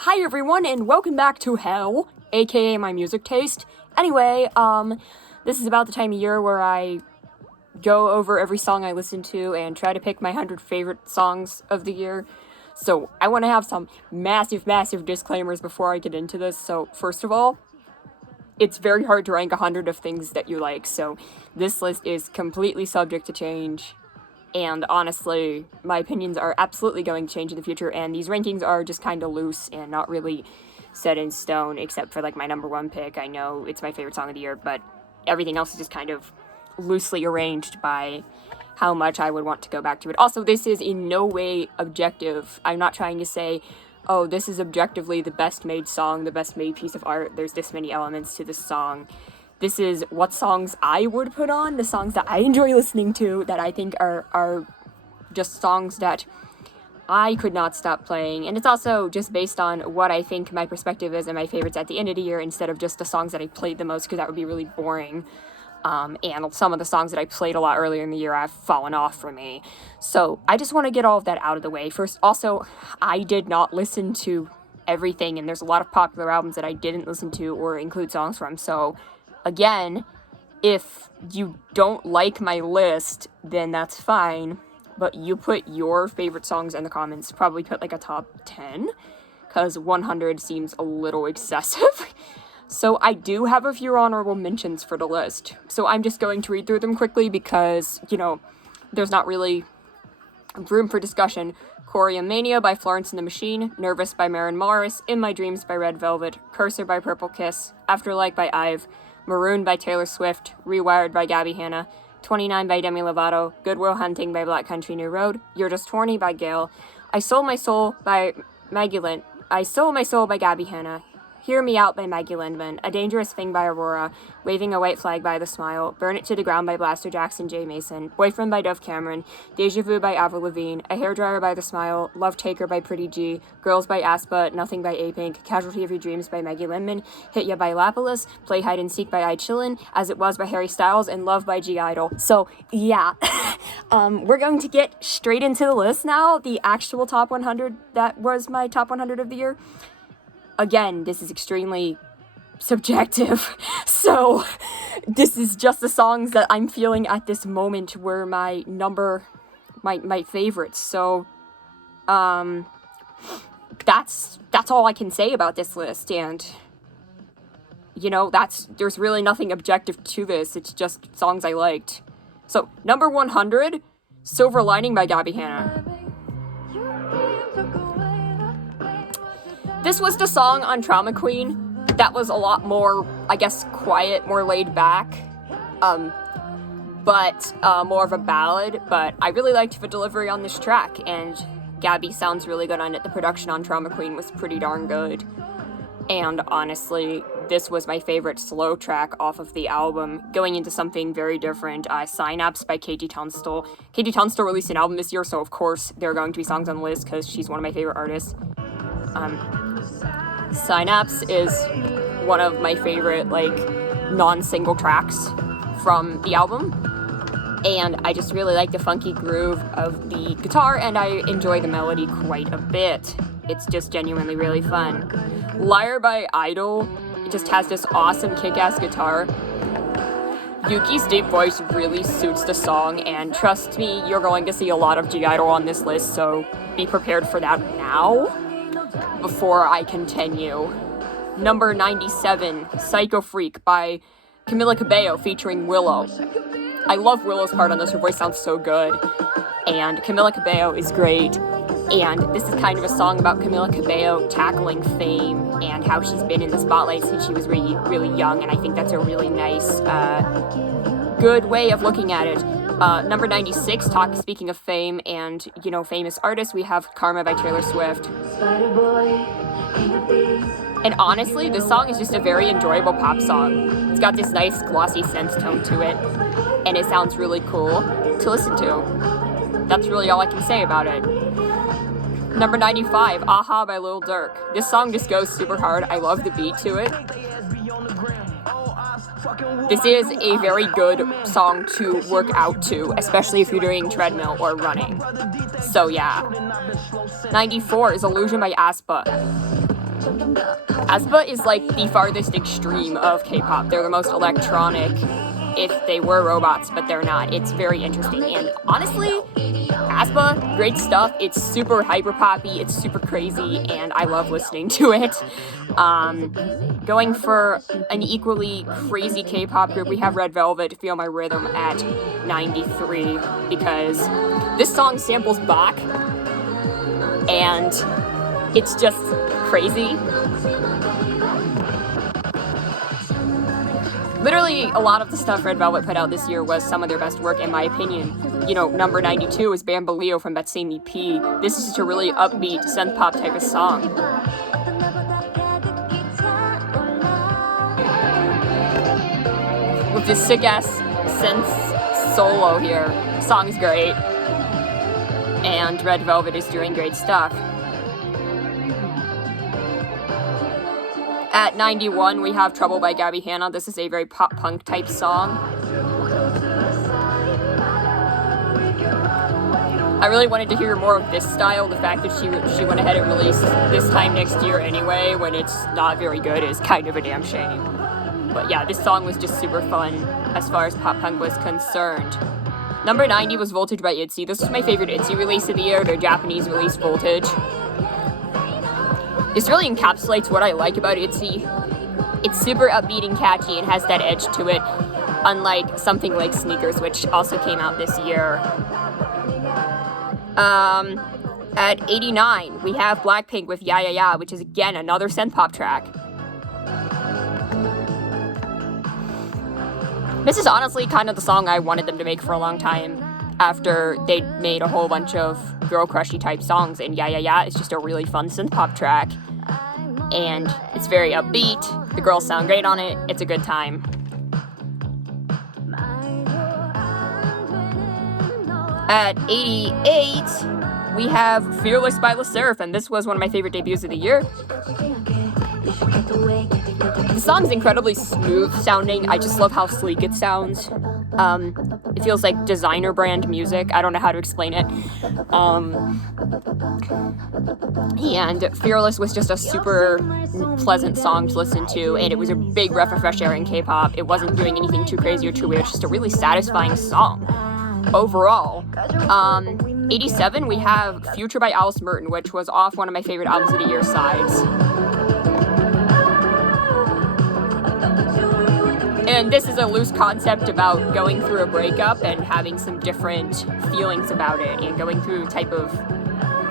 Hi everyone, and welcome back to Hell, aka my music taste. Anyway, this is about the time of year where I go over every song I listen to and try to pick my 100 favorite songs of the year. So, I want to have some massive disclaimers before I get into this. So, first of all, it's very hard to rank 100 of things that you like, so this list is completely subject to change. And honestly, my opinions are absolutely going to change in the future, and these rankings are just kind of loose and not really set in stone, except for, like, my number one pick. I know it's my favorite song of the year, but everything else is just kind of loosely arranged by how much I would want to go back to it. Also, this is in no way objective. I'm not trying to say, oh, this is objectively the best made song, the best made piece of art, there's this many elements to this song. This is what songs I would put on, the songs that I enjoy listening to, that I think are just songs that I could not stop playing. And it's also just based on what I think my perspective is and my favorites at the end of the year, instead of just the songs that I played the most, because that would be really boring. And some of the songs that I played a lot earlier in the year have fallen off for me. So I just want to get all of that out of the way. First, also, I did not listen to everything, and there's a lot of popular albums that I didn't listen to or include songs from, so again, if you don't like my list, then that's fine, but you put your favorite songs in the comments. Probably put like a top 10, because 100 seems a little excessive. So I do have a few honorable mentions for the list. So I'm just going to read through them quickly because, you know, there's not really room for discussion. Mania by Florence and the Machine, Nervous by Maren Morris, In My Dreams by Red Velvet, Cursor by Purple Kiss, Afterlife by IVE, Maroon by Taylor Swift, Rewired by Gabby Hanna, 29 by Demi Lovato, Good Will Hunting by Black Country New Road, You're Just Horny by Gayle, I Sold My Soul by Maggie Gabby Hanna, Hear Me Out by Maggie Lindman, A Dangerous Thing by Aurora, Waving a White Flag by The Smile, Burn It to the Ground by Blaster Jackson J. Mason, Boyfriend by Dove Cameron, Deja Vu by Avril Lavigne, A Hairdryer by The Smile, Love Taker by Pretty G, Girls by aespa, Nothing by A-Pink, Casualty of Your Dreams by Maggie Lindman, Hit Ya by Lapillus, Play Hide and Seek by I-DLE, As It Was by Harry Styles, and Love by G-Idle. So, yeah, we're going to get straight into the list now, the actual top 100 that was my top 100 of the year. Again, this is extremely subjective, so this is just the songs that I'm feeling at this moment were my favorites. So, that's all I can say about this list, and, you know, there's really nothing objective to this, it's just songs I liked. So, number 100, Silver Lining by Gabby Hanna. This was the song on Trauma Queen that was a lot more, I guess, quiet, more laid back, but more of a ballad, but I really liked the delivery on this track, and Gabby sounds really good on it. The production on Trauma Queen was pretty darn good, and honestly, this was my favorite slow track off of the album. Going into something very different, Synapse by KT Tunstall. KT Tunstall released an album this year, so of course there are going to be songs on the list, because she's one of my favorite artists. Synapse is one of my favorite, like, non-single tracks from the album, and I just really like the funky groove of the guitar, and I enjoy the melody quite a bit. It's just genuinely really fun. Liar by I-DLE, it just has this awesome kick-ass guitar. Yuki's deep voice really suits the song, and trust me, you're going to see a lot of G-Idle on this list, so be prepared for that now, before I continue. Number 97, Psycho Freak by Camila Cabello featuring Willow. I love Willow's part on this, her voice sounds so good, and Camila Cabello is great, and this is kind of a song about Camila Cabello tackling fame and how she's been in the spotlight since she was really young, and I think that's a really nice, good way of looking at it. Number 96, speaking of fame and, you know, famous artists, we have Karma by Taylor Swift. And honestly, this song is just a very enjoyable pop song. It's got this nice glossy synth tone to it, and it sounds really cool to listen to. That's really all I can say about it. Number 95, Aha by Lil Durk. This song just goes super hard. I love the beat to it. This is a very good song to work out to, especially if you're doing treadmill or running. So yeah. 94 is Illusion by aespa. aespa is like the farthest extreme of K-pop. They're the most electronic if they were robots, but they're not. It's very interesting, and honestly, aespa, great stuff. It's super hyper poppy, it's super crazy, and I love listening to it. Going for an equally crazy K-pop group, we have Red Velvet, Feel My Rhythm at 93, because this song samples Bach, and it's just crazy. Literally, a lot of the stuff Red Velvet put out this year was some of their best work, in my opinion. You know, number 92 is Bam-Camila from that same EP. This is just a really upbeat synth-pop type of song. With this sick-ass synth solo here. Song's great. And Red Velvet is doing great stuff. At 91, we have Trouble by Gabby Hanna. This is a very pop-punk type song. I really wanted to hear more of this style. The fact that she went ahead and released this time next year anyway, when it's not very good, is kind of a damn shame. But yeah, this song was just super fun as far as pop-punk was concerned. Number 90 was Voltage by I-DLE. This was my favorite I-DLE release of the year, their Japanese release, Voltage. This really encapsulates what I like about I-DLE. It's super upbeat and catchy and has that edge to it, unlike something like Sneakers, which also came out this year. At 89, we have Blackpink with Yeah, which is again another synth-pop track. This is honestly kind of the song I wanted them to make for a long time, after they'd made a whole bunch of girl crushy type songs, and Yeah is just a really fun synth-pop track. And it's very upbeat, the girls sound great on it, it's a good time. At 88, we have Fearless by LE SSERAFIM. This was one of my favorite debuts of the year. The song's incredibly smooth sounding. I just love how sleek it sounds. It feels like designer brand music. I don't know how to explain it. And Fearless was just a super pleasant song to listen to, and it was a big breath of fresh air in K-pop. It wasn't doing anything too crazy or too weird, just a really satisfying song overall. 87, we have Future by Alice Merton, which was off one of my favorite albums of the year, Sides. And this is a loose concept about going through a breakup and having some different feelings about it, and going through type of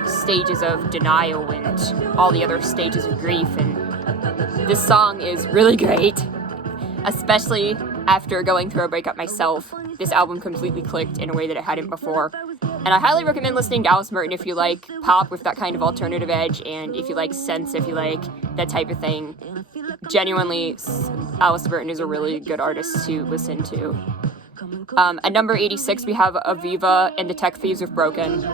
stages of denial and all the other stages of grief. And this song is really great, especially after going through a breakup myself. This album completely clicked in a way that it hadn't before. And I highly recommend listening to Alice Merton if you like pop with that kind of alternative edge, and if you like synths, if you like that type of thing. Genuinely, Alice Merton is a really good artist to listen to. At number 86, we have Aviva and the Tech Thieves with Broken.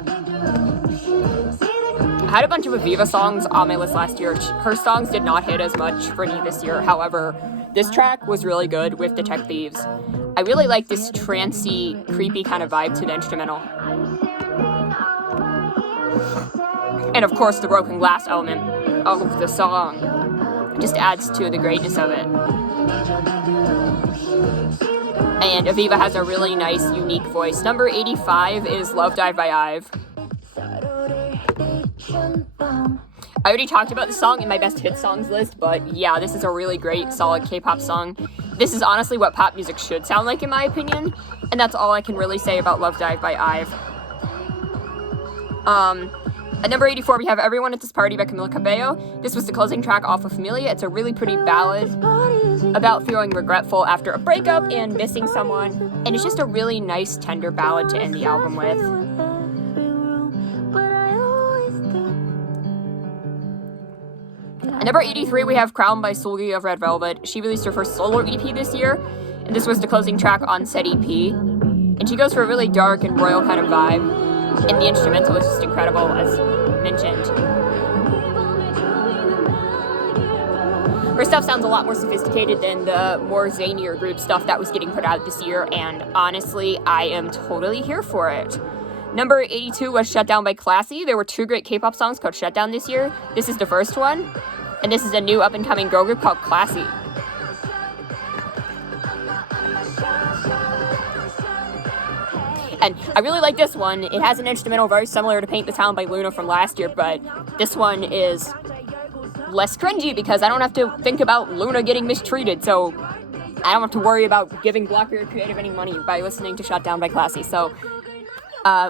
I had a bunch of Aviva songs on my list last year. Her songs did not hit as much for me this year. However, this track was really good with the Tech Thieves. I really like this trancey, creepy kind of vibe to the instrumental. And of course, the broken glass element of the song just adds to the greatness of it. And Aviva has a really nice, unique voice. Number 85 is Love Dive by IVE. I already talked about this song in my best hit songs list, but yeah, this is a really great, solid K-pop song. This is honestly what pop music should sound like, in my opinion, and that's all I can really say about Love Dive by IVE. At number 84, we have Everyone at This Party by Camila Cabello. This was the closing track off of Familia. It's a really pretty ballad about feeling regretful after a breakup and missing someone, and it's just a really nice, tender ballad to end the album with. At number 83, we have Crown by Seulgi of Red Velvet. She released her first solo EP this year, and this was the closing track on said EP. And she goes for a really dark and royal kind of vibe. And the instrumental is just incredible, as mentioned. Her stuff sounds a lot more sophisticated than the more zanier group stuff that was getting put out this year, and honestly, I am totally here for it. Number 82 was Shut Down by Classy. There were two great K-pop songs called Shut Down this year. This is the first one. And this is a new up-and-coming girl group called Classy. And I really like this one. It has an instrumental very similar to Paint the Town by Luna from last year, but this one is less cringy because I don't have to think about Luna getting mistreated, so I don't have to worry about giving Blackbeard Creative any money by listening to Shut Down by Classy. So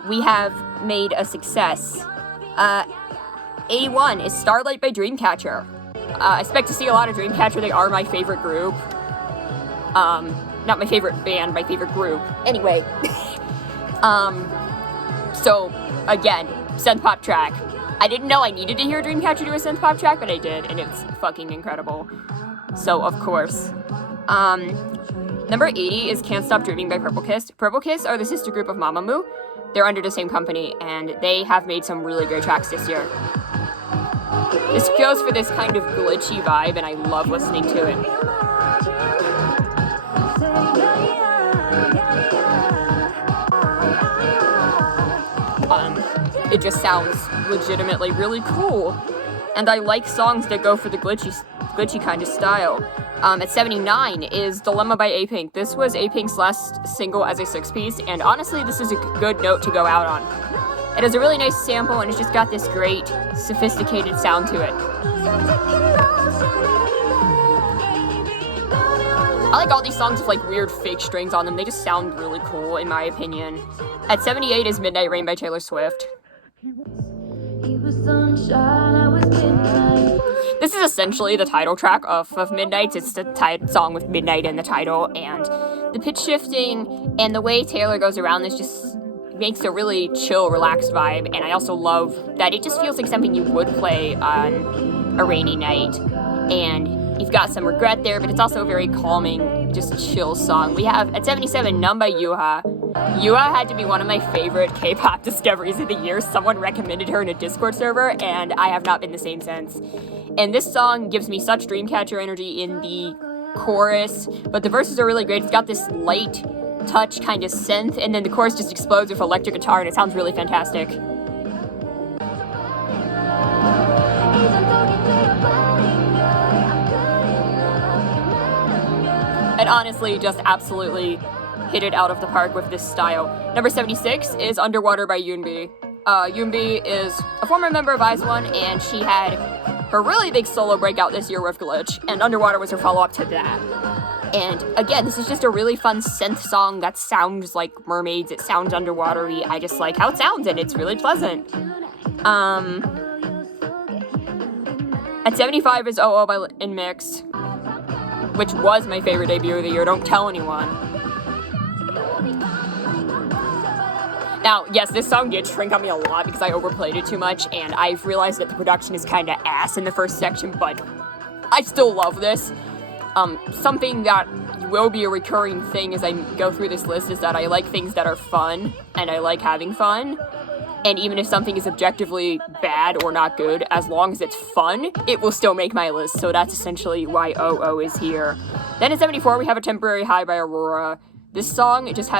we have made a success. 81 is Starlight by Dreamcatcher. I expect to see a lot of Dreamcatcher. They are my favorite group. Not my favorite band, my favorite group. Anyway. So, again, synth pop track. I didn't know I needed to hear Dreamcatcher do a synth pop track, but I did, and it's fucking incredible. So, of course. Number 80 is Can't Stop Dreaming by Purple Kiss. Purple Kiss are the sister group of Mamamoo. They're under the same company, and they have made some really great tracks this year. This goes for this kind of glitchy vibe, and I love listening to it. It just sounds legitimately really cool. And I like songs that go for the glitchy kind of style. At 79 is Dilemma by A-Pink. This was A-Pink's last single as a six-piece, and honestly, this is a good note to go out on. It has a really nice sample, and it's just got this great, sophisticated sound to it. I like all these songs with like weird fake strings on them. They just sound really cool, in my opinion. At 78 is Midnight Rain by Taylor Swift. This is essentially the title track of Midnight. It's the song with Midnight in the title, and the pitch shifting and the way Taylor goes around this just makes a really chill, relaxed vibe, and I also love that it just feels like something you would play on a rainy night, and you've got some regret there, but it's also a very calming, just chill song. We have, at 77, Numb by YUHA. YUHA had to be one of my favorite K-pop discoveries of the year. Someone recommended her in a Discord server, and I have not been the same since. And this song gives me such Dreamcatcher energy in the chorus, but the verses are really great. It's got this light touch kind of synth, and then the chorus just explodes with electric guitar, and it sounds really fantastic. And honestly, just absolutely hit it out of the park with this style. Number 76 is Underwater by Yoonbi. Yoonbi is a former member of IZ*ONE, and she had her really big solo breakout this year with Glitch, and Underwater was her follow-up to that. And again, this is just a really fun synth song that sounds like mermaids. It sounds underwatery. I just like how it sounds, and it's really pleasant. At 75 is Oh Oh by Nxde, which was my favorite debut of the year. Don't tell anyone. Now, yes, this song did shrink on me a lot because I overplayed it too much, and I've realized that the production is kind of ass in the first section, but I still love this. Something that will be a recurring thing as I go through this list is that I like things that are fun, and I like having fun. And even if something is objectively bad or not good, as long as it's fun, it will still make my list. So that's essentially why Oh is here. Then at 74, we have A Temporary High by Aurora. This song, it just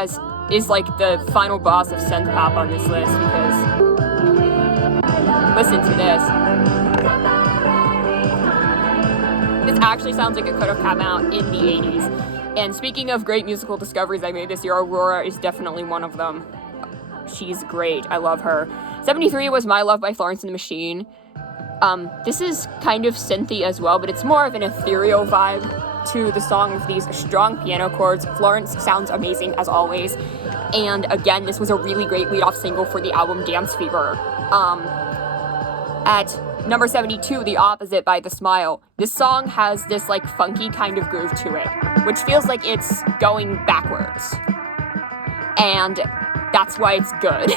is like the final boss of synth pop on this list, because listen to this. This actually sounds like it could have come out in the 80s. And speaking of great musical discoveries I made this year, Aurora is definitely one of them. She's great. I love her. 73 was My Love by Florence and the Machine. This is kind of synthy as well, but it's more of an ethereal vibe to the song with these strong piano chords. Florence sounds amazing as always. And again, this was a really great lead-off single for the album Dance Fever. At number 72, The Opposite by The Smile. This song has this like funky kind of groove to it, which feels like it's going backwards. And that's why it's good.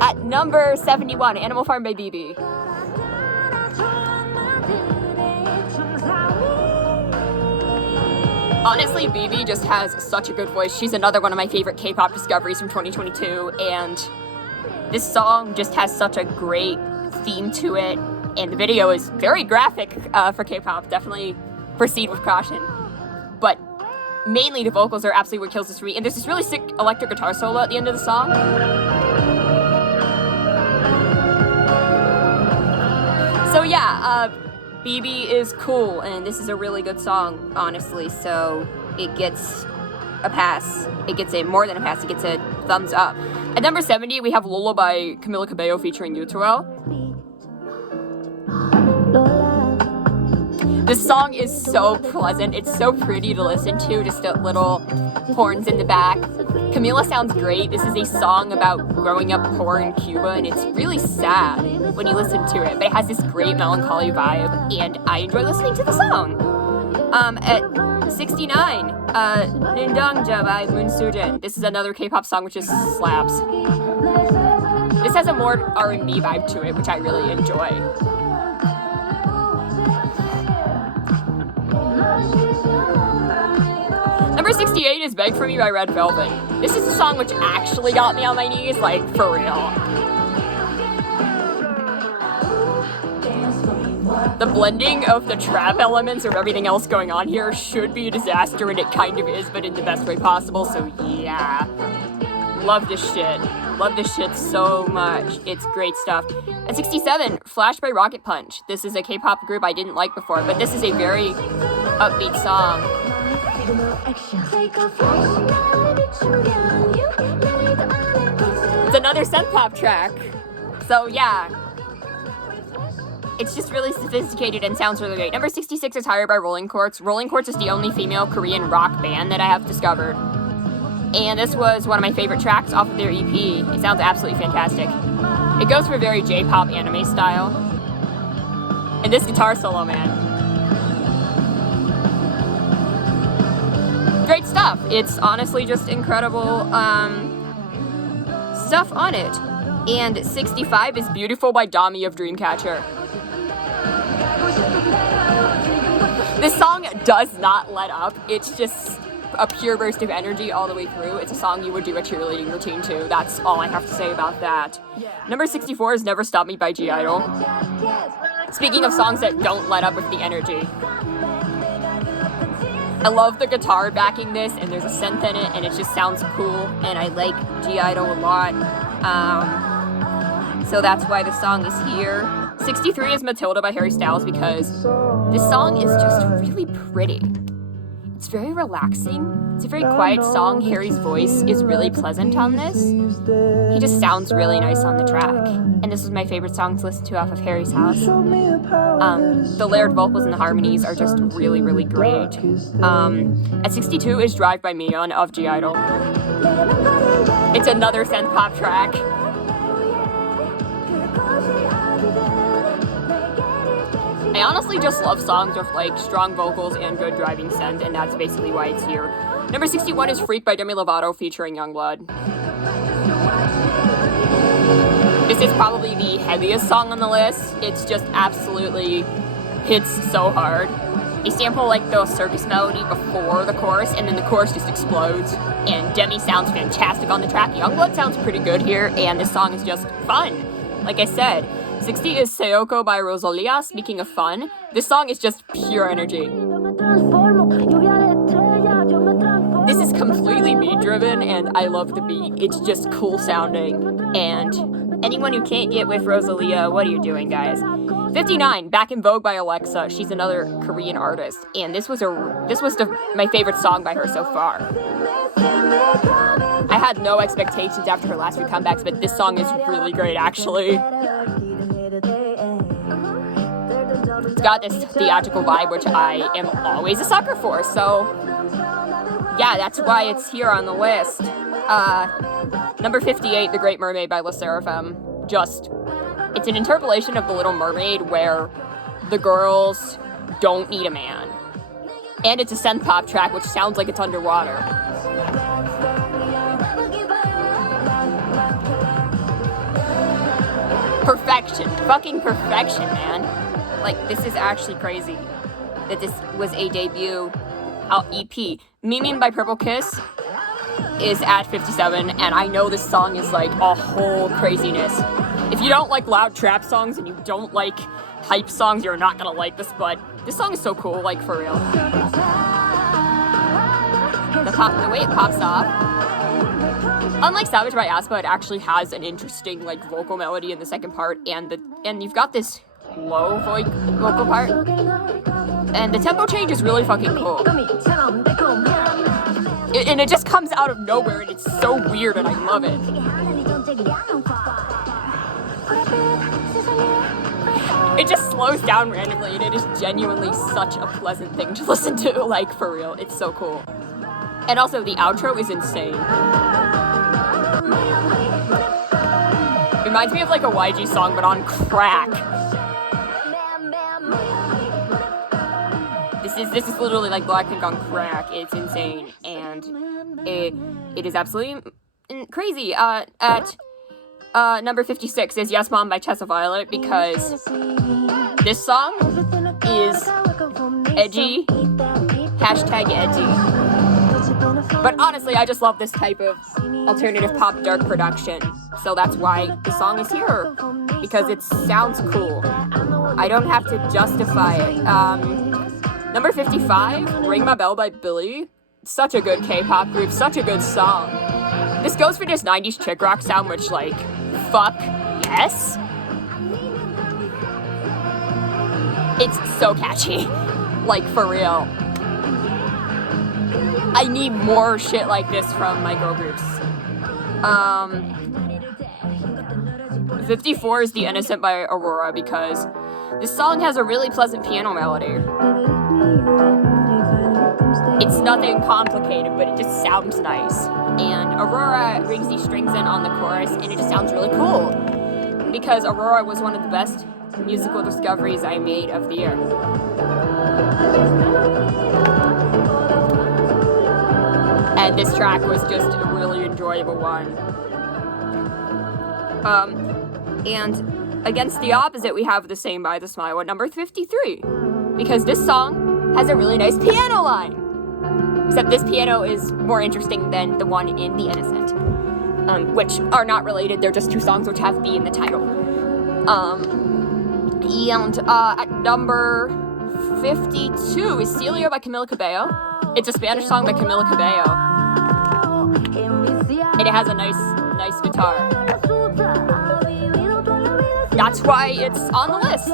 At number 71, Animal Farm by BIBI. Honestly, BIBI just has such a good voice. She's another one of my favorite K-pop discoveries from 2022, and this song just has such a great theme to it, and the video is very graphic for K-pop. Definitely proceed with caution. But mainly the vocals are absolutely what kills this for me, and there's this really sick electric guitar solo at the end of the song. So yeah, BIBI is cool, and this is a really good song, honestly, so it gets a pass. It gets a more than a pass, it gets a thumbs up. At number 70, we have Lola by Camila Cabello featuring U2L. This song is so pleasant, it's so pretty to listen to, just little horns in the back. Camila sounds great. This is a song about growing up poor in Cuba, and it's really sad when you listen to it, but it has this great melancholy vibe, and I enjoy listening to the song. At 69, Nindangja by Moon Soojin. This is another K-pop song which just slaps. This has a more R&B vibe to it, which I really enjoy. Number 68 is Beg For Me by Red Velvet. This is a song which actually got me on my knees, like, for real. The blending of the trap elements of everything else going on here should be a disaster, and it kind of is, but in the best way possible, so yeah. Love this shit. Love this shit so much. It's great stuff. At 67, Flash by Rocket Punch. This is a K-pop group I didn't like before, but this is a very upbeat song. It's another synth pop track. So yeah. It's just really sophisticated and sounds really great. Number 66 is Higher by Rolling Quartz. Rolling Quartz is the only female Korean rock band that I have discovered. And this was one of my favorite tracks off of their EP. It sounds absolutely fantastic. It goes for a very J-pop anime style. And this guitar solo, man. Great stuff. It's honestly just incredible stuff on it. And 65 is Beautiful by Dami of Dreamcatcher. This song does not let up. It's just a pure burst of energy all the way through. It's a song you would do a cheerleading routine to. That's all I have to say about that. Number 64 is Never Stop Me by I-DLE. Speaking of songs that don't let up with the energy. I love the guitar backing this, and there's a synth in it, and it just sounds cool, and I like I-DLE a lot. So that's why the song is here. 63 is Matilda by Harry Styles, because this song is just really pretty. It's very relaxing. It's a very quiet song. Harry's voice is really pleasant on this. He just sounds really nice on the track. And this was my favorite song to listen to off of Harry's house. The layered vocals and the harmonies are just really, really great. At 62 is Drive by Miyeon of I-DLE. It's another synth pop track. I honestly just love songs with like strong vocals and good driving synth, and that's basically why it's here. Number 61 is Freak by Demi Lovato featuring Youngblood. This is probably the heaviest song on the list. It's just absolutely hits so hard. They sample like the circus melody before the chorus, and then the chorus just explodes, and Demi sounds fantastic on the track. Youngblood sounds pretty good here, and this song is just fun. Like I said, 60 is Seoko by Rosalia. Speaking of fun, this song is just pure energy. This is completely beat driven, and I love the beat. It's just cool sounding, and anyone who can't get with Rosalia, what are you doing, guys? 59, Back in Vogue by Alexa. She's another Korean artist, and this was my favorite song by her so far. I had no expectations after her last few comebacks, but this song is really great, actually. It's got this theatrical vibe, which I am always a sucker for, so yeah, that's why it's here on the list. Number 58, The Great Mermaid by LE SSERAFIM. It's an interpolation of The Little Mermaid where the girls don't need a man. And it's a synth pop track, which sounds like it's underwater. Perfection. Fucking perfection, man. Like, this is actually crazy that this was a debut EP. Memeing by Purple Kiss is at 57, and I know this song is like a whole craziness. If you don't like loud trap songs and you don't like hype songs, you're not gonna like this, but this song is so cool, like, for real. The way it pops off. Unlike Savage by aespa, it actually has an interesting, like, vocal melody in the second part, and you've got this low vocal part. And the tempo change is really fucking cool. And it just comes out of nowhere, and it's so weird, and I love it. It just slows down randomly, and it is genuinely such a pleasant thing to listen to, like, for real. It's so cool. And also, the outro is insane. It reminds me of, like, a YG song, but on crack. This is literally like Blackpink on crack. It's insane, and it is absolutely crazy. At number 56 is Yes Mom by Tessa Violet, because this song is edgy, hashtag edgy. But honestly, I just love this type of alternative pop dark production, so that's why the song is here, because it sounds cool. I don't have to justify it. Number 55, Ring My Bell by BIBI. Such a good K-pop group, such a good song. This goes for this 90s chick rock sound, which, like, fuck yes. It's so catchy. Like, for real. I need more shit like this from my girl groups. 54 is The Innocent by Aurora, because this song has a really pleasant piano melody. It's nothing complicated, but it just sounds nice. And Aurora brings these strings in on the chorus, and it just sounds really cool. Because Aurora was one of the best musical discoveries I made of the year. And this track was just a really enjoyable one. And against the opposite, we have The Same by The Smile at number 53. Because this song has a really nice piano line. Except this piano is more interesting than the one in The Innocent. Which are not related, they're just two songs which have B in the title. At number 52 is Celia by Camila Cabello. It's a Spanish song by Camila Cabello. And it has a nice guitar. That's why it's on the list.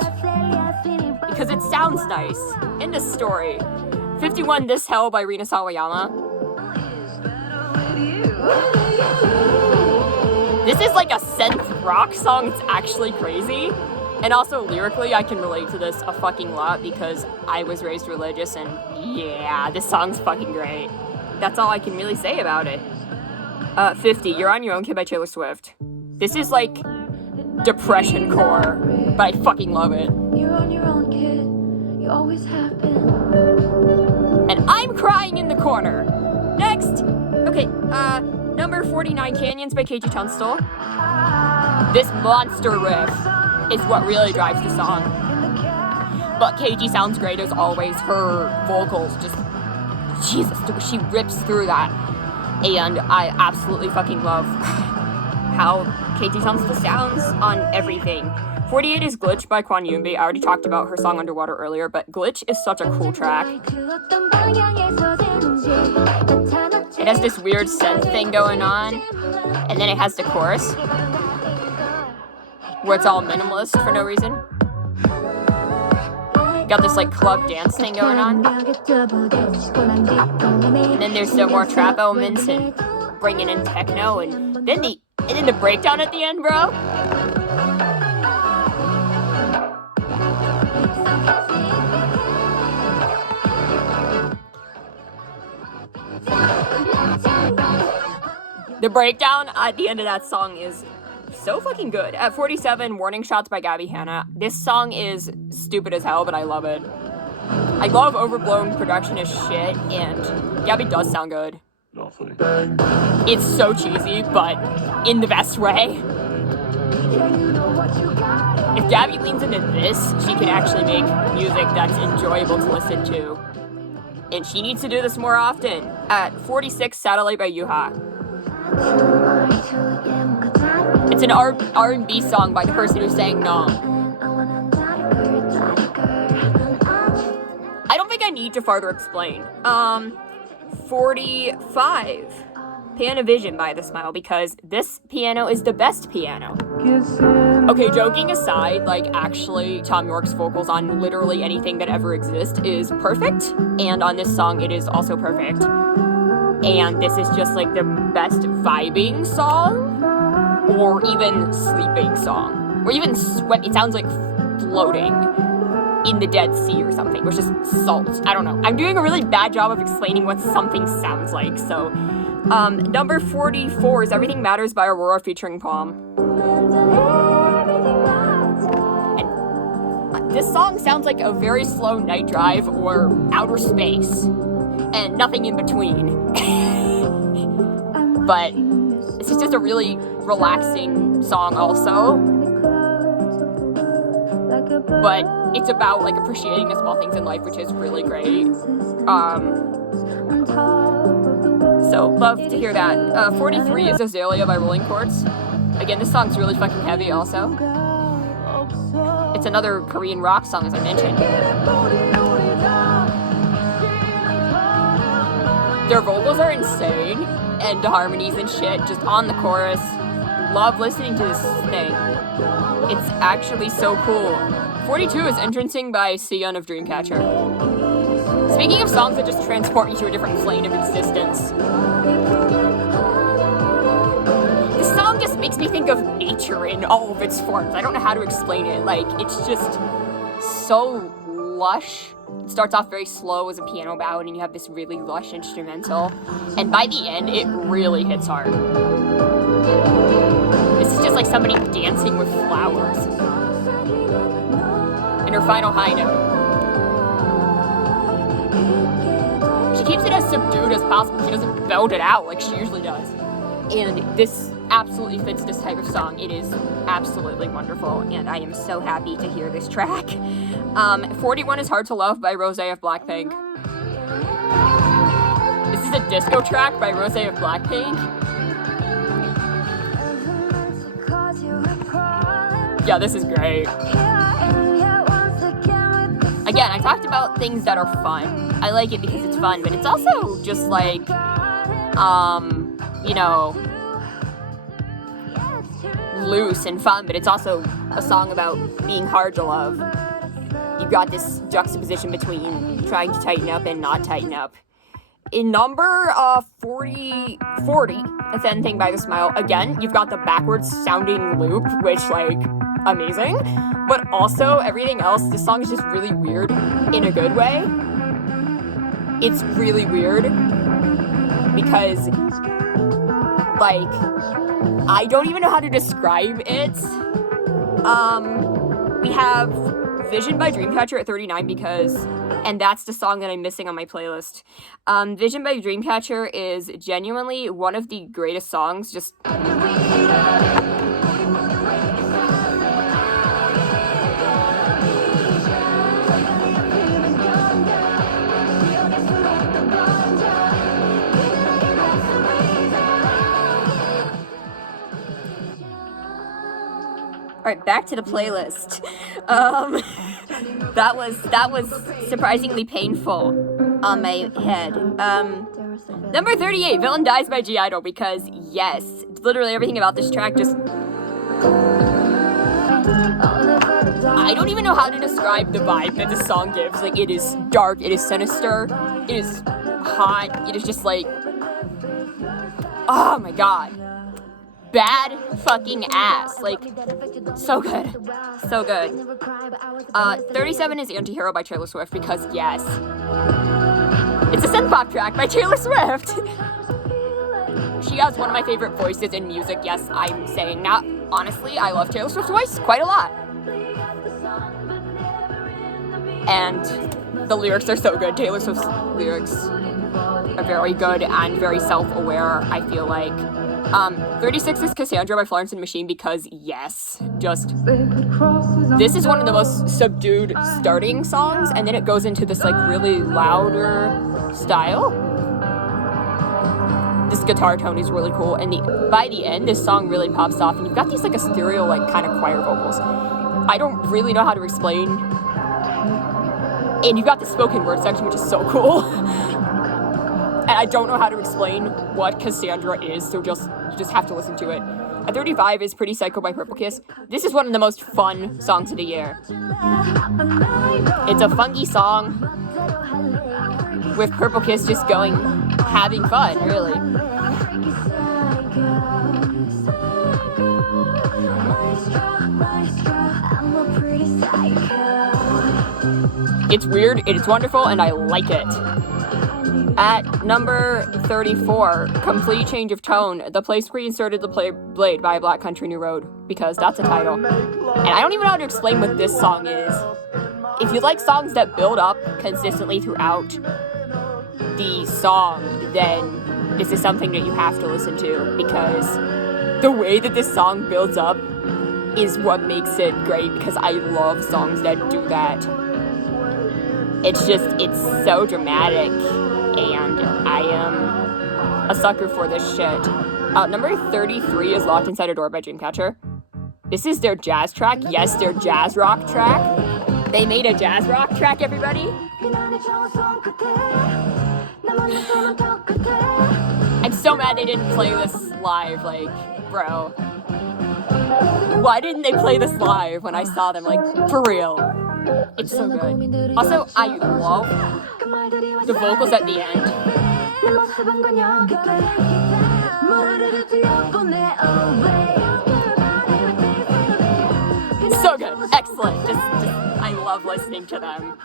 Because it sounds nice. In this story. 51, This Hell by Rina Sawayama. This is like a synth rock song. It's actually crazy. And also lyrically, I can relate to this a fucking lot because I was raised religious, and yeah, this song's fucking great. That's all I can really say about it. 50, You're on Your Own Kid by Taylor Swift. This is like depression core, but I fucking love it. You're on your own, kid. You always have been. And I'm crying in the corner. Next, okay, number 49, Canyons by KG Tunstall. This monster riff is what really drives the song. But KG sounds great as always. Her vocals just, Jesus, she rips through that. And I absolutely fucking love how KG Tunstall sounds on everything. 48 is Glitch by Kwon Yoonbi. I already talked about her song Underwater earlier, but Glitch is such a cool track. It has this weird synth thing going on, and then it has the chorus, where it's all minimalist for no reason. Got this like club dance thing going on. And then there's some more trap elements and bringing in techno, and then the breakdown at the end, bro. The breakdown at the end of that song is so fucking good. At 47, Warning Shots by Gabby Hanna. This song is stupid as hell, but I love it. I love overblown production as shit, and Gabby does sound good. It's so cheesy, but in the best way. If Gabby leans into this, she can actually make music that's enjoyable to listen to. And she needs to do this more often. At 46, Satellite by You-Ha. It's an R&B song by the person who sang No. I don't think I need to further explain. 45, Piano Vision by The Smile, because this piano is the best piano. Okay, joking aside, like, actually, Thom Yorke's vocals on literally anything that ever exists is perfect, and on this song, it is also perfect. And this is just, like, the best vibing song, or even sleeping song, or even it sounds like floating in the Dead Sea or something, which is salt. I don't know. I'm doing a really bad job of explaining what something sounds like, so. Number 44 is Everything Matters by Aurora featuring Palm. And this song sounds like a very slow night drive or outer space, and nothing in between. But this is just a really relaxing song also. But it's about, like, appreciating the small things in life, which is really great. So, love to hear that. 43 is Azalea by Rolling Quartz. Again, this song's really fucking heavy also. It's another Korean rock song, as I mentioned. Their vocals are insane, and the harmonies and shit, just on the chorus. Love listening to this thing. It's actually so cool. 42 is Entrancing by Seon of Dreamcatcher. Speaking of songs that just transport you to a different plane of existence, this song just makes me think of nature in all of its forms. I don't know how to explain it. Like, it's just so lush. It starts off very slow as a piano ballad, and you have this really lush instrumental. And by the end, it really hits hard. This is just like somebody dancing with flowers. And her final high note. She keeps it as subdued as possible. She doesn't belt it out like she usually does. And this absolutely fits this type of song. It is absolutely wonderful, and I am so happy to hear this track. 41 is Hard to Love by Rosé of BLACKPINK. This is a disco track by Rosé of BLACKPINK. Yeah, this is great. Again, I talked about things that are fun. I like it because it's fun, but it's also just like, you know, loose and fun, but it's also a song about being hard to love. You've got this juxtaposition between trying to tighten up and not tighten up. In number 40, It's Anything by The Smile. Again, you've got the backwards sounding loop, which, like, amazing. But also, everything else, this song is just really weird in a good way. It's really weird because, like, I don't even know how to describe it. We have Vision by Dreamcatcher at 39 and that's the song that I'm missing on my playlist. Vision by Dreamcatcher is genuinely one of the greatest songs, just... Alright, back to the playlist. That was surprisingly painful on my head. Number 38, Villain Dies by I-DLE, because yes, literally everything about this track just... I don't even know how to describe the vibe that this song gives. Like, it is dark, it is sinister, it is hot, it is just like... Oh my god. Bad fucking ass. Like, so good. So good. 37 is Anti-Hero by Taylor Swift, because yes. It's a synth-pop track by Taylor Swift. She has one of my favorite voices in music, yes, I'm saying that. Honestly, I love Taylor Swift's voice quite a lot. And the lyrics are so good. Taylor Swift's lyrics are very good and very self-aware, I feel like. 36 is Cassandra by Florence and the Machine, because yes, just... This is one of the most subdued starting songs, and then it goes into this, like, really louder style. This guitar tone is really cool, and by the end, this song really pops off, and you've got these, like, ethereal, like, kind of choir vocals. I don't really know how to explain. And you've got the spoken word section, which is so cool. And I don't know how to explain what Cassandra is, so you just have to listen to it. At 35 is Pretty Psycho by Purple Kiss. This is one of the most fun songs of the year. It's a funky song with Purple Kiss just having fun, really. It's weird, it's wonderful, and I like it. At number 34, Complete Change of Tone, the place where you inserted the blade by Black Country New Road, because that's a title. And I don't even know how to explain what this song is. If you like songs that build up consistently throughout the song, then this is something that you have to listen to, because the way that this song builds up is what makes it great, because I love songs that do that. It's so dramatic, and I am a sucker for this shit. Number 33 is Locked Inside a Door by Dreamcatcher. This is their jazz track. Yes, their jazz rock track. They made a jazz rock track, everybody. I'm so mad they didn't play this live, like, bro. Why didn't they play this live when I saw them, like, for real? It's so good. Also, I love the vocals at the end. So good. Excellent. Just I love listening to them.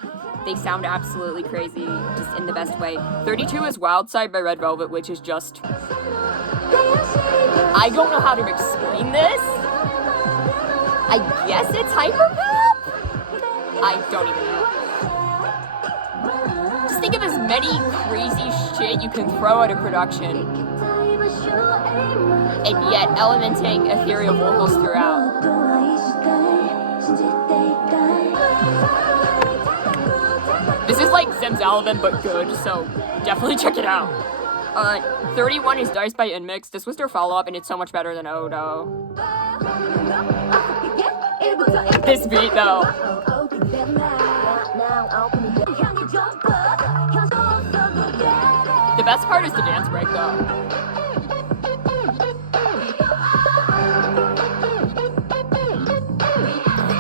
They sound absolutely crazy, just in the best way. 32 is Wild Side by Red Velvet, which is just... I don't know how to explain this. I guess it's hyperpop? I don't even know. Just think of as many crazy shit you can throw at a production, and yet elementing ethereal vocals throughout. This is like Zemzalvin but good, so definitely check it out. 31 is Dice by Inmix. This was their follow-up, and it's so much better than Odo. This beat, though. The best part is the dance break, though.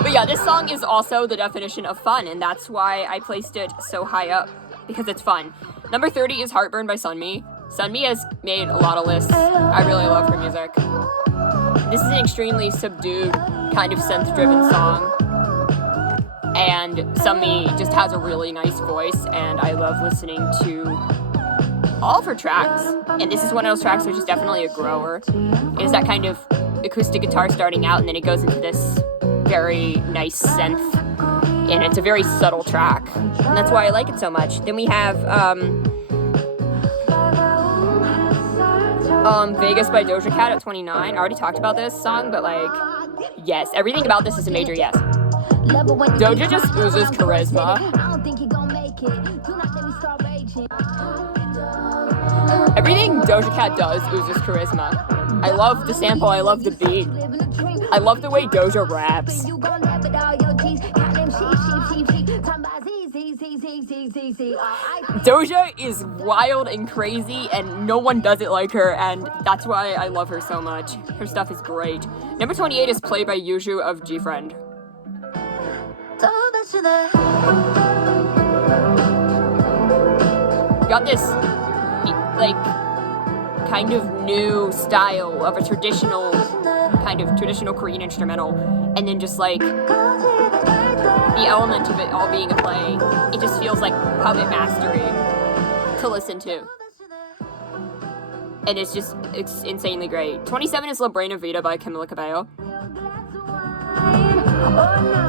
But yeah, this song is also the definition of fun, and that's why I placed it so high up, because it's fun. Number 30 is Heartburn by Sunmi. Sunmi has made a lot of lists. I really love her music. This is an extremely subdued, kind of synth-driven song. And Sunmi just has a really nice voice, and I love listening to all of her tracks. And this is one of those tracks which is definitely a grower. It is that kind of acoustic guitar starting out, and then it goes into this very nice synth. And it's a very subtle track. And that's why I like it so much. Then we have, Vegas by Doja Cat at 29. I already talked about this song, but like, yes, everything about this is a major yes. Doja just oozes charisma. Everything Doja Cat does oozes charisma. I love the sample, I love the beat. I love the way Doja raps. Doja is wild and crazy, and no one does it like her, and that's why I love her so much. Her stuff is great. Number 28 is Play by YUJU of G-Friend. Got this, like, kind of new style of a traditional Korean instrumental, and then just like the element of it all being a play, it just feels like puppet mastery to listen to. And it's insanely great. 27 is La Buena Vida by Camila Cabello.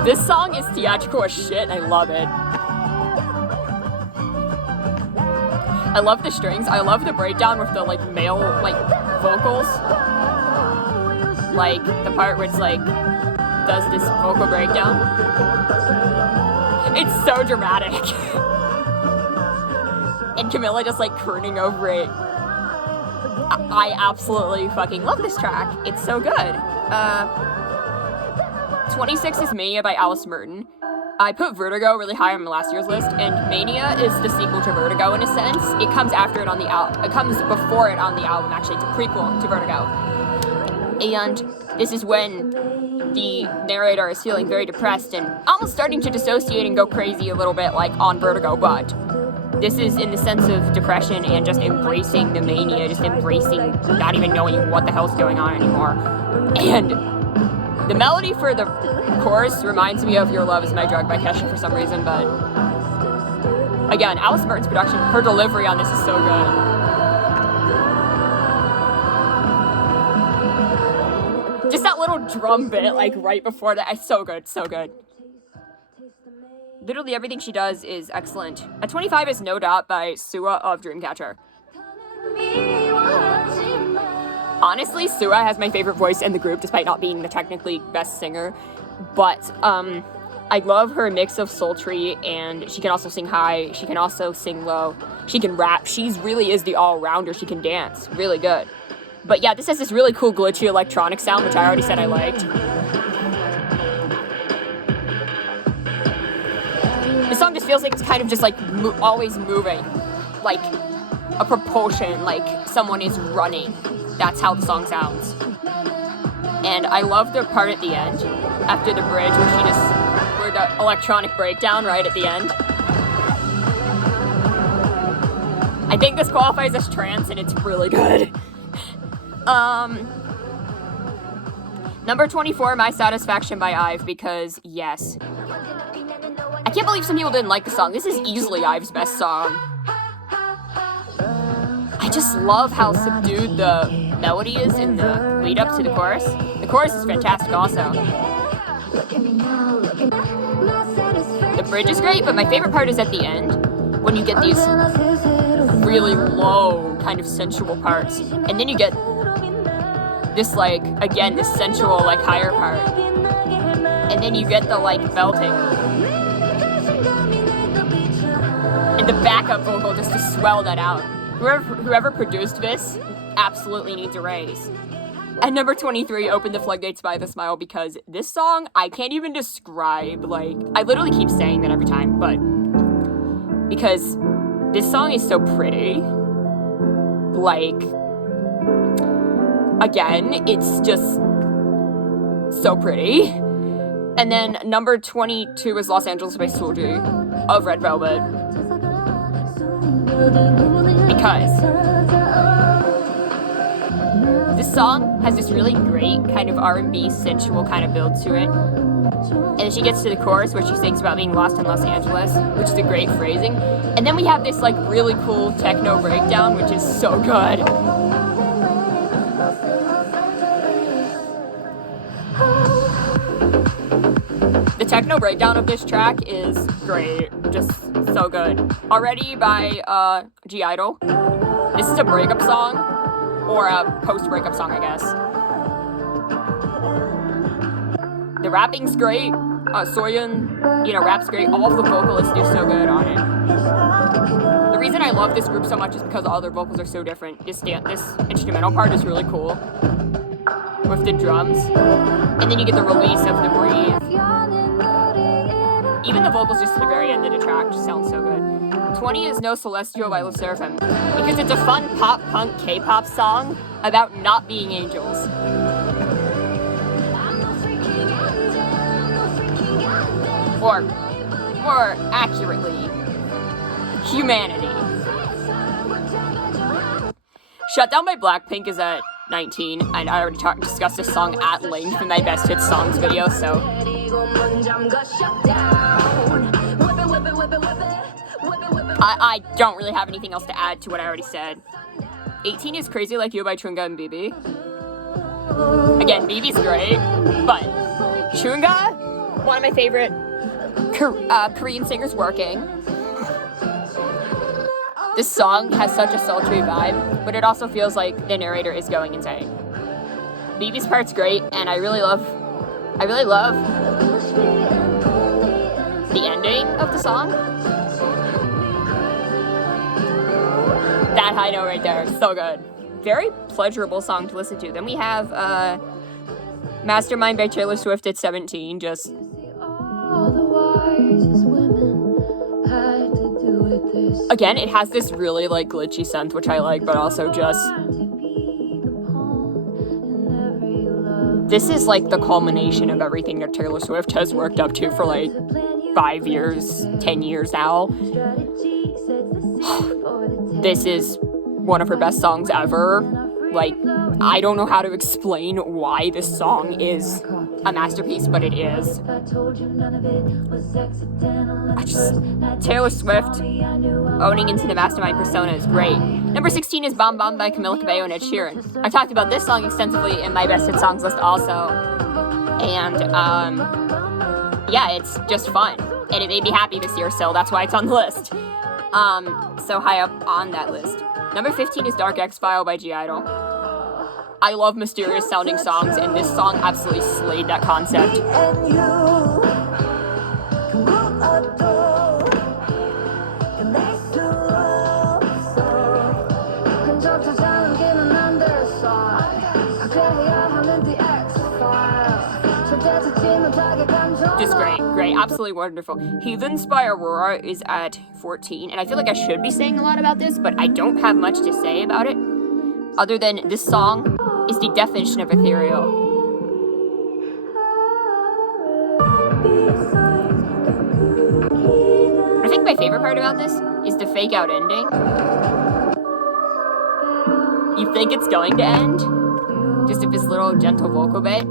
This song is theatrical as shit, and I love it. I love the strings. I love the breakdown with the like male like vocals. Like the part where it's like does this vocal breakdown. It's so dramatic. And Camila just like crooning over it. I absolutely fucking love this track. It's so good. 26 is Mania by Alice Merton. I put Vertigo really high on my last year's list, and Mania is the sequel to Vertigo in a sense. It comes after it on the album. It comes before it on the album, actually. It's a prequel to Vertigo. And this is when the narrator is feeling very depressed and almost starting to dissociate and go crazy a little bit, like on Vertigo, but this is in the sense of depression and just embracing the mania, just embracing not even knowing what the hell's going on anymore. And the melody for the chorus reminds me of Your Love Is My Drug by Kesha for some reason, but again, Alice Merton's production, her delivery on this is so good. Just that little drum bit, like, right before that, it's so good, so good. Literally everything she does is excellent. At 25 is No Doubt by SUHA of Dreamcatcher. Honestly, SUHA has my favorite voice in the group, despite not being the technically best singer. But, I love her mix of sultry, and she can also sing high, she can also sing low, she can rap, she really is the all-rounder, she can dance, really good. But yeah, this has this really cool glitchy electronic sound, which I already said I liked. This song just feels like it's kind of just like always moving, like a propulsion, like someone is running. That's how the song sounds. And I love the part at the end, after the bridge, where the electronic breakdown right at the end. I think this qualifies as trance, and it's really good. Number 24, My Satisfaction by IVE, because yes. I can't believe some people didn't like the song. This is easily IVE's best song. I just love how subdued the melody is in the lead up to the chorus. The chorus is fantastic also. The bridge is great, but my favorite part is at the end, when you get these really low, kind of sensual parts, and then you get this, like, again, this sensual, like, higher part, and then you get the, like, belting, and the backup vocal just to swell that out. Whoever produced this absolutely needs a raise. At number 23, Open the Floodgates by The Smile, because this song, I can't even describe, like, I literally keep saying that every time, but because this song is so pretty, like, again, it's just so pretty. And then number 22 is Los Angeles by Seulgi of Red Velvet, because this song has this really great kind of R&B sensual kind of build to it. And then she gets to the chorus where she sings about being lost in Los Angeles, which is a great phrasing. And then we have this, like, really cool techno breakdown, which is so good. The techno breakdown of this track is great, just so good. Already by I-DLE. This is a breakup song, or a post-breakup song, I guess. The rapping's great. Soyeon, raps great. All of the vocalists do so good on it. The reason I love this group so much is because all their vocals are so different. This instrumental part is really cool with the drums, and then you get the release of the breathe. Even the vocals just at the very end of the track just sound so good. 20 is No Celestial-LE SSERAFIM, because it's a fun pop-punk K-pop song about not being angels. Or, more accurately, humanity. Shut Down by BLACKPINK is at 19, and I already discussed this song at length in my Best Hits Songs video, so... I don't really have anything else to add to what I already said. 18 is Crazy Like You by Chungha and BIBI. Again, BIBI's great, but Chungha, one of my favorite Korean singers working. This song has such a sultry vibe, but it also feels like the narrator is going insane. BIBI's part's great, and I really love the ending of the song. That high note right there, so good. Very pleasurable song to listen to. Then we have Mastermind by Taylor Swift at 17, just... Again, it has this really, like, glitchy synth, which I like, but also just... This is like the culmination of everything that Taylor Swift has worked up to for like 5 years, 10 years now. This is one of her best songs ever. Like, I don't know how to explain why this song is a masterpiece, but it is. Taylor Swift owning into the Mastermind persona is great. Number 16 is Bam Bam by Camila Cabello and Ed Sheeran. I talked about this song extensively in my best hit songs list also. And, yeah, it's just fun. And it made me happy this year, so that's why it's on the list. So high up on that list. Number 15 is Dark X-File by I-DLE. I love mysterious sounding songs, and this song absolutely slayed that concept. Just great, absolutely wonderful. Heathens-AURORA is at 14, and I feel like I should be saying a lot about this, but I don't have much to say about it, other than this song is the definition of ethereal. I think my favorite part about this is the fake out ending. You think it's going to end, just with this little gentle vocal bit.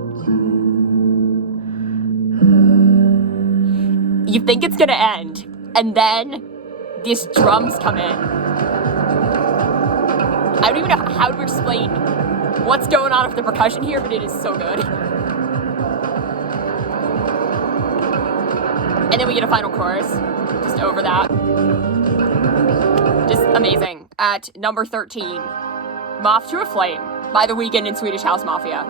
You think it's gonna end, and then these drums come in. I don't even know how to explain what's going on with the percussion here, but it is so good. And then we get a final chorus, just over that. Just amazing. At number 13, Moth to a Flame by The Weeknd and Swedish House Mafia.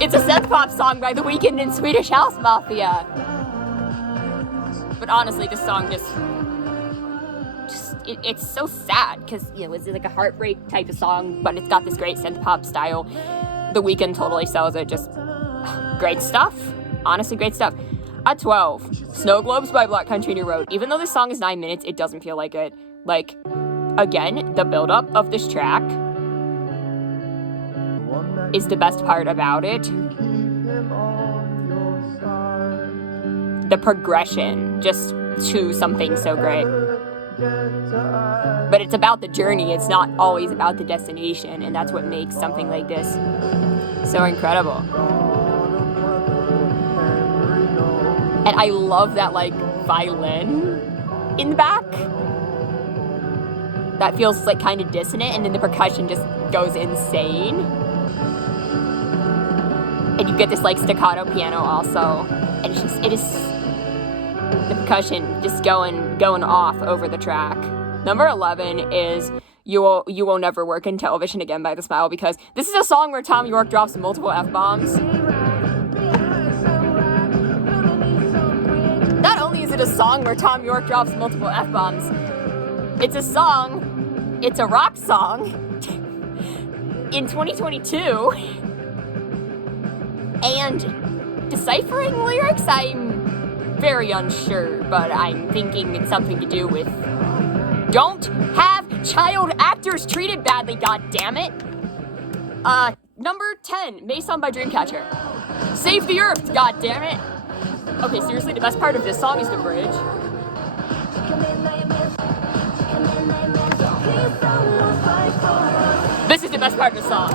It's a synth pop song by The Weeknd and Swedish House Mafia. But honestly, this song it's so sad, because, you know, it's like a heartbreak type of song, but it's got this great synth pop style. The Weeknd totally sells it, just great stuff. Honestly, great stuff. At 12, Snow Globes by Black Country New Road. Even though this song is 9 minutes, it doesn't feel like it. Like, again, the build-up of this track is the best part about it. The progression just to something so great. But it's about the journey, it's not always about the destination, and that's what makes something like this so incredible. And I love that, like, violin in the back. That feels, like, kind of dissonant, and then the percussion just goes insane. And you get this, like, staccato piano also. And it is the percussion just going off over the track. Number 11 is You Will Never Work in Television Again by The Smile, because this is a song where Thom Yorke drops multiple F-bombs. Not only is it a song where Thom Yorke drops multiple F-bombs, it's a rock song in 2022, and deciphering lyrics, I'm very unsure, but I'm thinking it's something to do with don't have child actors treated badly, god damn it. Number 10, Maison by Dreamcatcher. Save the Earth, god damn it. Okay, seriously, the best part of this song is the bridge. This is the best part of the song.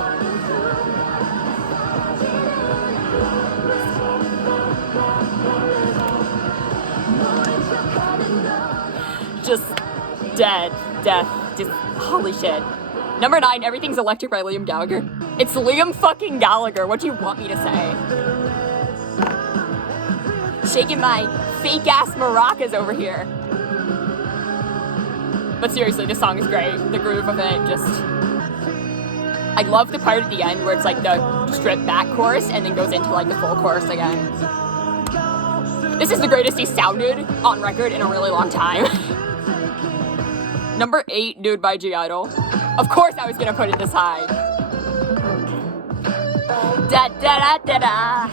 Just death, just holy shit. Number 9, Everything's Electric by Liam Gallagher. It's Liam fucking Gallagher, what do you want me to say? Shaking my fake ass maracas over here. But seriously, this song is great. The groove of it, just... I love the part at the end where it's like the stripped back chorus and then goes into like the full chorus again. This is the greatest he sounded on record in a really long time. Number 8, Nude by I-DLE. Of course I was gonna put it this high. Da da da da da.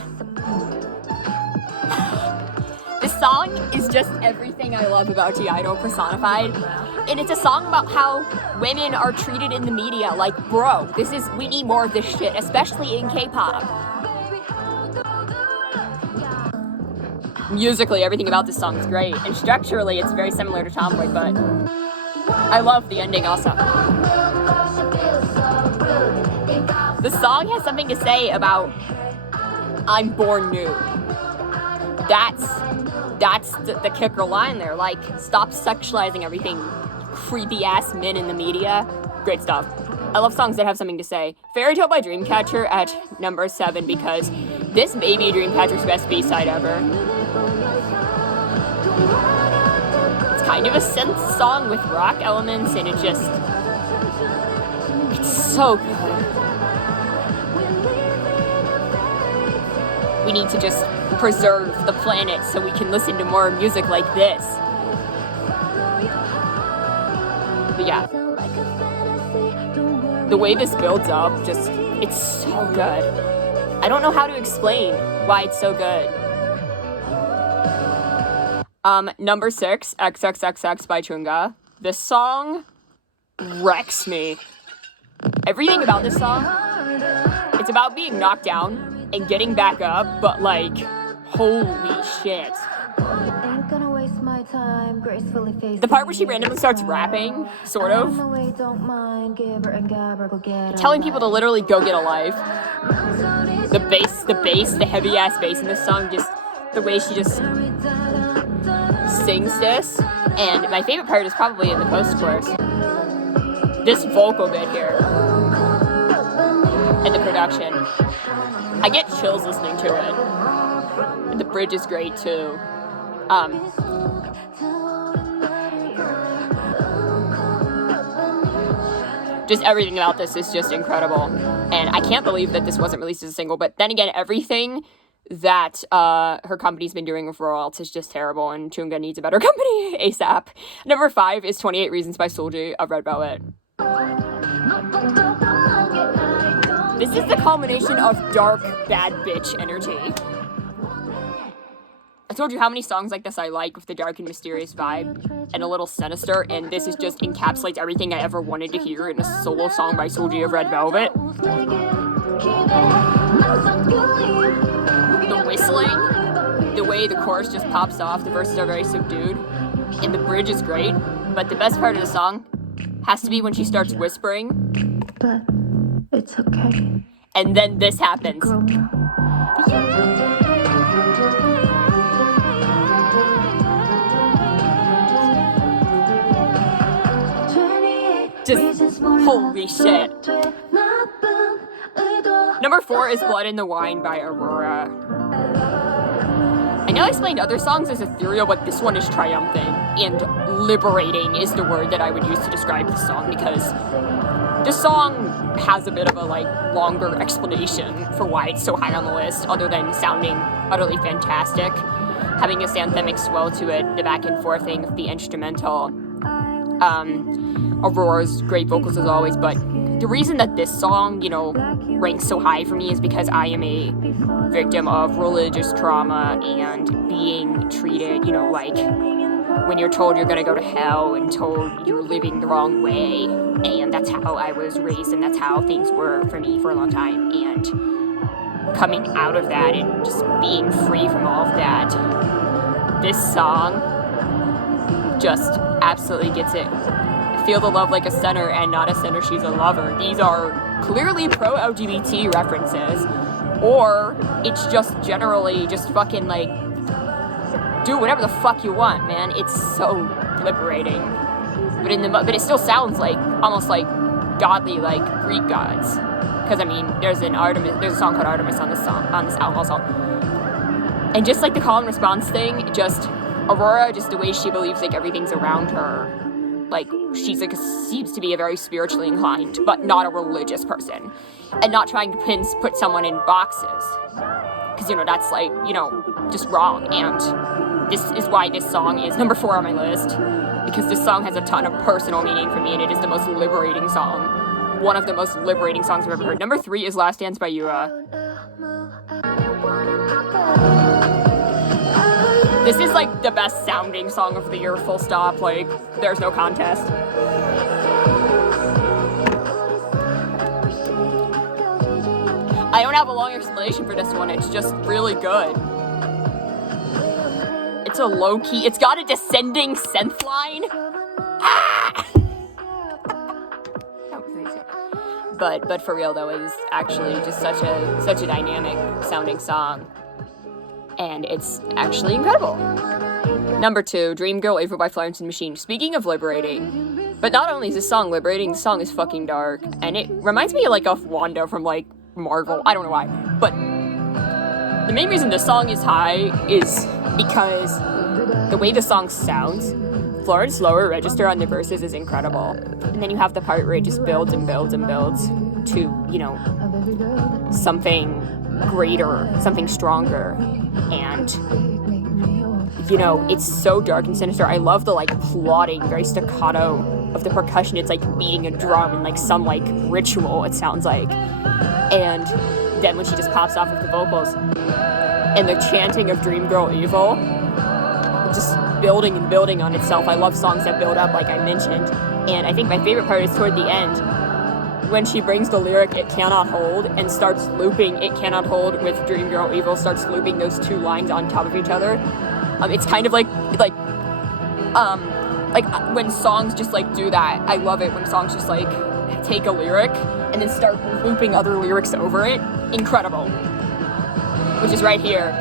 This song is just everything I love about G-Idle personified. And it's a song about how women are treated in the media. Like, bro, we need more of this shit, especially in K-pop. Musically, everything about this song is great. And structurally, it's very similar to Tomboy, but I love the ending also. The song has something to say about I'm born new. That's the kicker line there. Like, stop sexualizing everything, creepy ass men in the media. Great stuff. I love songs that have something to say. Fairytale by Dreamcatcher at number 7 because this may be Dreamcatcher's best B-side ever. It's kind of a synth song with rock elements, and it's so good. We need to just preserve the planet so we can listen to more music like this. But yeah. The way this builds up, it's so good. I don't know how to explain why it's so good. Number 6, XXXX by You-Chung Ha. This song wrecks me. Everything about this song, it's about being knocked down and getting back up, but like, holy shit. The part where she randomly starts rapping, sort of, telling people to literally go get a life. The bass, the heavy ass bass in this song, just the way she just sings this. And my favorite part is probably in the post-chorus. This vocal bit here. And the production. I get chills listening to it. And the bridge is great too. Just everything about this is just incredible. And I can't believe that this wasn't released as a single, but then again, everything that her company's been doing with royalties is just terrible, and You-Chung Ha needs a better company ASAP. Number 5 is 28 Reasons by Seulgi of Red Velvet. This is the culmination of dark, bad bitch energy. I told you how many songs like this I like with the dark and mysterious vibe and a little sinister, and this is just encapsulates everything I ever wanted to hear in a solo song by Seulgi of Red Velvet. The whistling, the way the chorus just pops off, the verses are very subdued, and the bridge is great, but the best part of the song has to be when she starts whispering. But it's okay. And then this happens. Just holy shit. Number 4 is Blood in the Wine by Aurora. I know I explained other songs as ethereal, but this one is triumphant, and liberating is the word that I would use to describe this song, because this song has a bit of a longer explanation for why it's so high on the list, other than sounding utterly fantastic, having a anthemic swell to it, the back and forthing of the instrumental, Aurora's great vocals as always. But the reason that this song, ranks so high for me is because I am a victim of religious trauma and being treated, like when you're told you're gonna go to hell and told you're living the wrong way. And that's how I was raised, and that's how things were for me for a long time. And coming out of that and just being free from all of that, this song just absolutely gets it. Feel the love like a sinner and not a sinner, she's a lover. These are clearly pro-LGBT references, or it's just generally just fucking do whatever the fuck you want, man. It's so liberating. But it still sounds almost like godly, like Greek gods. Because there's a song called Artemis on this album also. And just the call and response thing, just Aurora, just the way she believes everything's around her. She's seems to be a very spiritually inclined, but not a religious person. And not trying to put someone in boxes. Because, that's just wrong. And this is why this song is number 4 on my list. Because this song has a ton of personal meaning for me, and it is the most liberating song. One of the most liberating songs I've ever heard. Number 3 is Last Dance by YUHA. This is like the best sounding song of the year, full stop. Like, there's no contest. I don't have a long explanation for this one, it's just really good. It's a low-key, it's got a descending synth line. Ah! But for real though, it is actually just such a dynamic sounding song. And it's actually incredible. Number 2, Dream Girl Evil by Florence and Machine. Speaking of liberating, but not only is this song liberating, the song is fucking dark. And it reminds me like of Wanda from like Marvel. I don't know why. But the main reason the song is high is because the way the song sounds, Florence's lower register on the verses is incredible. And then you have the part where it just builds and builds and builds to, you know, something greater, something stronger. And, you know, it's so dark and sinister. I love the, like, plodding, very staccato of the percussion. It's like beating a drum in, like, some, like, ritual, it sounds like. And then when she just pops off with the vocals and the chanting of Dream Girl Evil, just building and building on itself. I love songs that build up, like I mentioned. And I think my favorite part is toward the end, when she brings the lyric, "It Cannot Hold," and starts looping "It Cannot Hold" with Dream Girl Evil, starts looping those two lines on top of each other. It's kind of like when songs just like do that. I love it when songs just like take a lyric and then start looping other lyrics over it. Incredible. Which is right here.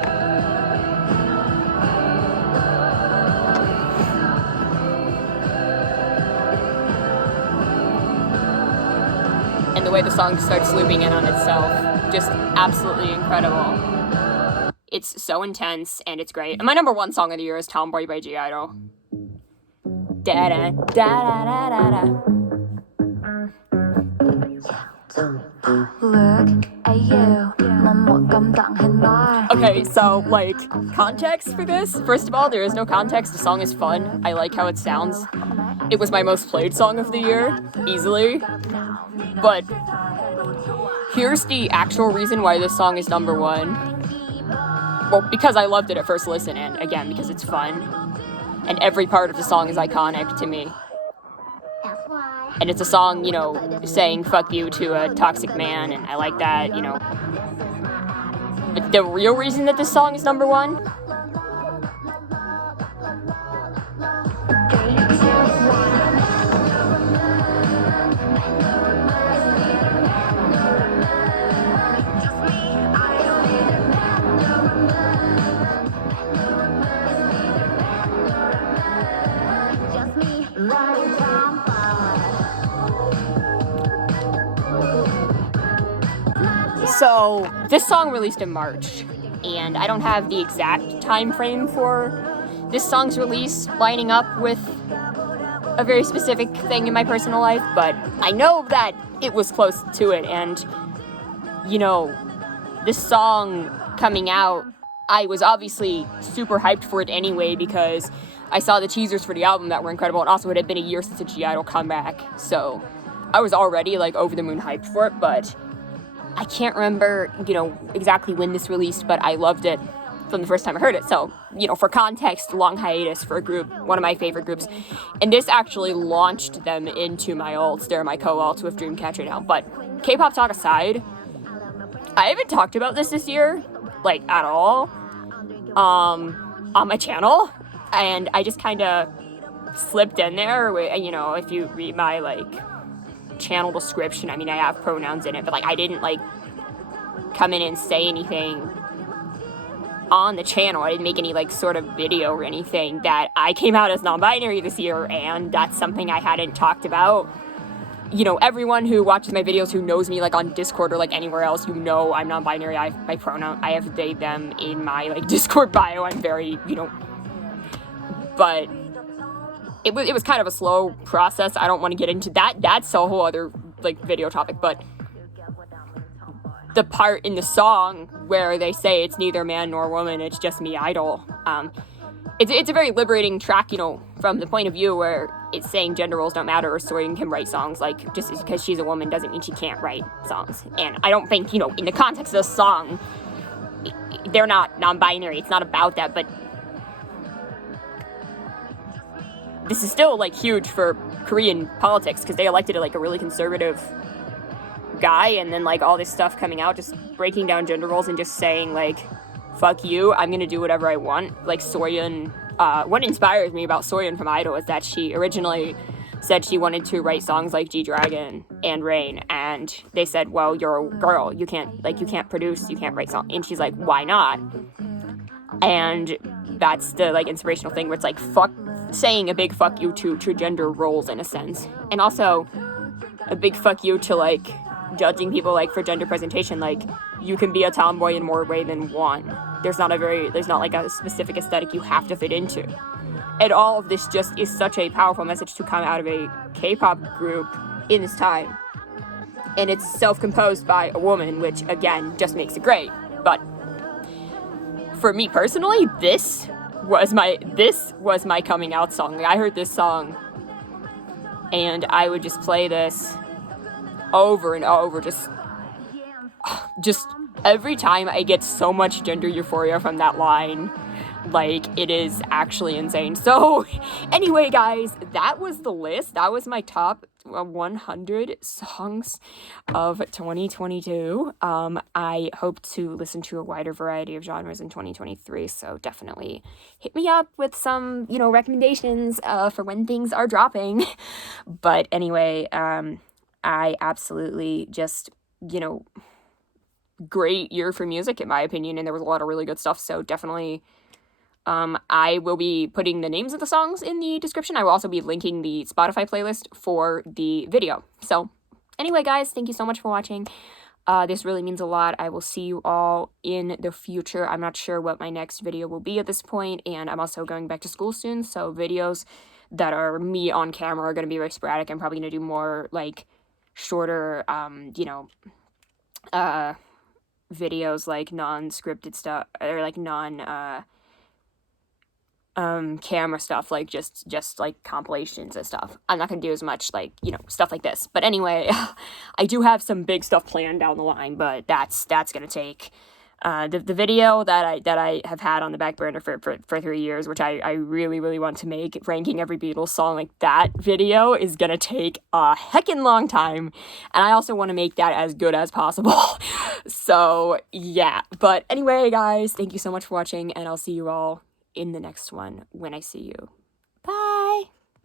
And the way the song starts looping in on itself, just absolutely incredible. It's so intense and it's great. And my number 1 song of the year is Tomboy by I-DLE. Da da da da da da. Okay, so, like, context for this? First of all, there is no context. The song is fun. I like how it sounds. It was my most played song of the year, easily. But here's the actual reason why this song is number 1. Well, because I loved it at first listen, and again, because it's fun. And every part of the song is iconic to me. And it's a song, you know, saying fuck you to a toxic man, and I like that, you know. But the real reason that this song is number 1? So, this song released in March, and I don't have the exact time frame for this song's release lining up with a very specific thing in my personal life, but I know that it was close to it, and, you know, this song coming out, I was obviously super hyped for it anyway, because I saw the teasers for the album that were incredible, and also it had been a year since the I-DLE comeback, so I was already, like, over the moon hyped for it, but I can't remember, you know, exactly when this released, but I loved it from the first time I heard it. So, you know, for context, long hiatus for a group, one of my favorite groups. And this actually launched them into my alts. They're my co-alts with Dreamcatcher now. But K-pop talk aside, I haven't talked about this year, like, at all, on my channel. And I just kind of slipped in there, you know, if you read my, like, channel description, I mean, I have pronouns in it, but, like, I didn't, like, come in and say anything on the channel. I didn't make any, like, sort of video or anything that I came out as non-binary this year, and that's something I hadn't talked about. You know, everyone who watches my videos, who knows me, like, on Discord or, like, anywhere else, you know I'm non-binary. I have my pronoun, I have they, them in my, like, Discord bio. I'm very, you know, but it was kind of a slow process. I don't want to get into that. That's a whole other, like, video topic, but the part in the song where they say it's neither man nor woman, it's just me, I-DLE. It's a very liberating track, you know, from the point of view where it's saying gender roles don't matter, or Soyeon can write songs, like, just because she's a woman doesn't mean she can't write songs. And I don't think, you know, in the context of the song, they're not non-binary. It's not about that, but this is still, like, huge for Korean politics, because they elected, like, a really conservative guy, and then, like, all this stuff coming out, just breaking down gender roles and just saying, like, fuck you, I'm gonna do whatever I want. Like, Soyeon, what inspires me about Soyeon from I-DLE is that she originally said she wanted to write songs like G-Dragon and Rain, and they said, well, you're a girl, you can't produce, you can't write songs, and she's like, why not? And that's the, like, inspirational thing where it's like, saying a big fuck you to gender roles in a sense, and also a big fuck you to, like, judging people, like, for gender presentation. Like, you can be a tomboy in more way than one. There's not like a specific aesthetic you have to fit into. And all of this just is such a powerful message to come out of a K-pop group in this time. And it's self-composed by a woman, which, again, just makes it great. But for me personally, this was my coming out song. Like, I heard this song, and I would just play this over and over, just every time. I get so much gender euphoria from that line. Like, it is actually insane. So, anyway, guys, that was the list. That was my top 100 songs of 2022. I hope to listen to a wider variety of genres in 2023, so definitely hit me up with some, recommendations for when things are dropping. But anyway, I absolutely just, great year for music, in my opinion, and there was a lot of really good stuff, so definitely... I will be putting the names of the songs in the description. I will also be linking the Spotify playlist for the video. So, anyway, guys, thank you so much for watching. This really means a lot. I will see you all in the future. I'm not sure what my next video will be at this point, and I'm also going back to school soon, so videos that are me on camera are going to be very sporadic. I'm probably going to do more, like, shorter, videos, like, non-scripted stuff, or, like, camera stuff, like just like compilations and stuff. I'm not gonna do as much, like, stuff like this. But anyway, I do have some big stuff planned down the line, but that's gonna take the video that I have had on the back burner for 3 years, which I really, really want to make, ranking every Beatles song. Like, that video is gonna take a heckin' long time, and I also want to make that as good as possible. So yeah, but anyway, guys, thank you so much for watching, and I'll see you all in the next one when I see you. Bye!